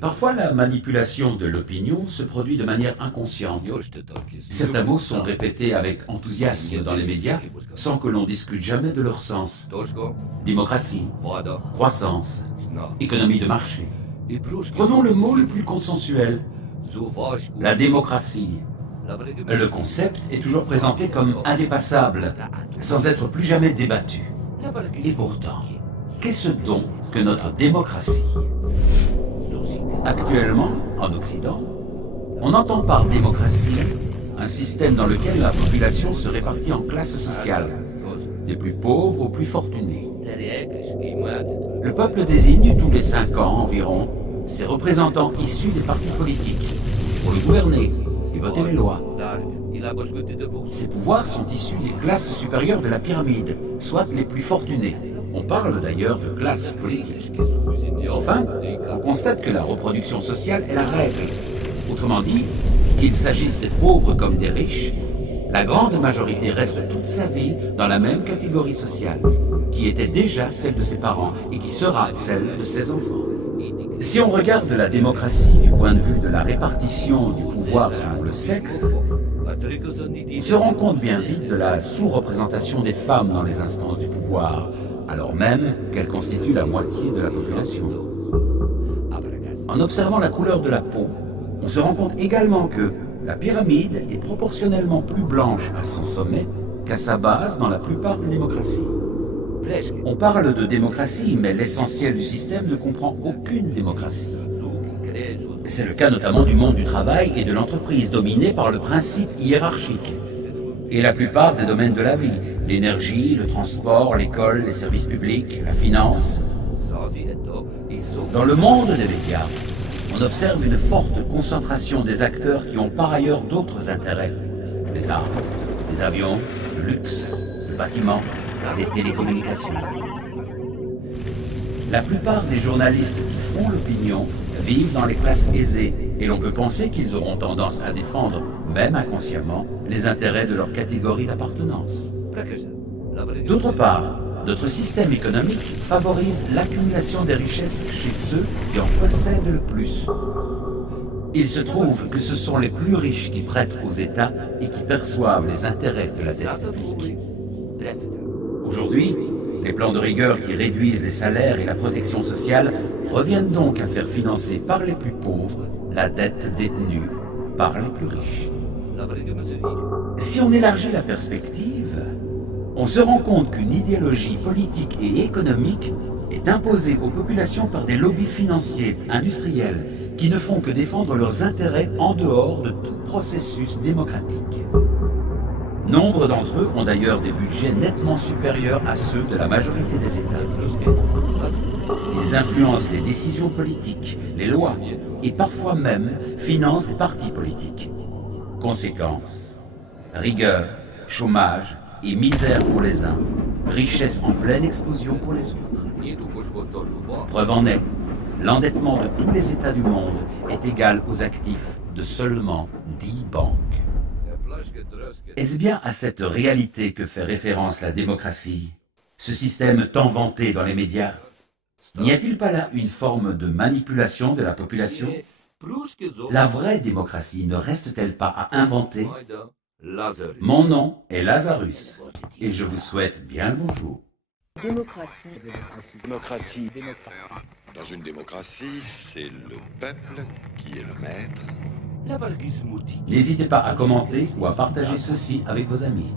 Parfois, la manipulation de l'opinion se produit de manière inconsciente. Certains mots sont répétés avec enthousiasme dans les médias, sans que l'on discute jamais de leur sens. Démocratie, croissance, économie de marché. Prenons le mot le plus consensuel, la démocratie. Le concept est toujours présenté comme indépassable, sans être plus jamais débattu. Et pourtant, qu'est-ce donc que notre démocratie? Actuellement, en Occident, on entend par démocratie un système dans lequel la population se répartit en classes sociales, des plus pauvres aux plus fortunés. Le peuple désigne tous les 5 ans environ ses représentants issus des partis politiques pour le gouverner et voter les lois. Ces pouvoirs sont issus des classes supérieures de la pyramide, soit les plus fortunés. On parle d'ailleurs de classe politique. Enfin, on constate que la reproduction sociale est la règle. Autrement dit, qu'il s'agisse des pauvres comme des riches, la grande majorité reste toute sa vie dans la même catégorie sociale, qui était déjà celle de ses parents et qui sera celle de ses enfants. Si on regarde la démocratie du point de vue de la répartition du pouvoir selon le sexe, on se rend compte bien vite de la sous-représentation des femmes dans les instances du pouvoir, alors même qu'elles constituent la moitié de la population. En observant la couleur de la peau, on se rend compte également que la pyramide est proportionnellement plus blanche à son sommet qu'à sa base dans la plupart des démocraties. On parle de démocratie, mais l'essentiel du système ne comprend aucune démocratie. C'est le cas notamment du monde du travail et de l'entreprise, dominé par le principe hiérarchique. Et la plupart des domaines de la vie, l'énergie, le transport, l'école, les services publics, la finance. Dans le monde des médias, on observe une forte concentration des acteurs qui ont par ailleurs d'autres intérêts. Les armes, les avions, le luxe, le bâtiment, les télécommunications. La plupart des journalistes qui font l'opinion vivent dans les classes aisées et l'on peut penser qu'ils auront tendance à défendre, même inconsciemment, les intérêts de leur catégorie d'appartenance. D'autre part, notre système économique favorise l'accumulation des richesses chez ceux qui en possèdent le plus. Il se trouve que ce sont les plus riches qui prêtent aux États et qui perçoivent les intérêts de la dette publique. Aujourd'hui, les plans de rigueur qui réduisent les salaires et la protection sociale reviennent donc à faire financer par les plus pauvres la dette détenue par les plus riches. Si on élargit la perspective, on se rend compte qu'une idéologie politique et économique est imposée aux populations par des lobbies financiers, industriels, qui ne font que défendre leurs intérêts en dehors de tout processus démocratique. Nombre d'entre eux ont d'ailleurs des budgets nettement supérieurs à ceux de la majorité des États. Ils influencent les décisions politiques, les lois, et parfois même financent des partis politiques. Conséquence, rigueur, chômage et misère pour les uns, richesse en pleine explosion pour les autres. Preuve en est, l'endettement de tous les États du monde est égal aux actifs de seulement 10 banques. Est-ce bien à cette réalité que fait référence la démocratie, ce système tant vanté dans les médias? N'y a-t-il pas là une forme de manipulation de la population? La vraie démocratie ne reste-t-elle pas à inventer? Mon nom est Lazarus, et je vous souhaite bien le bonjour. Démocratie. Démocratie. Dans une démocratie, c'est le peuple qui est le maître. N'hésitez pas à commenter ou à partager ceci avec vos amis.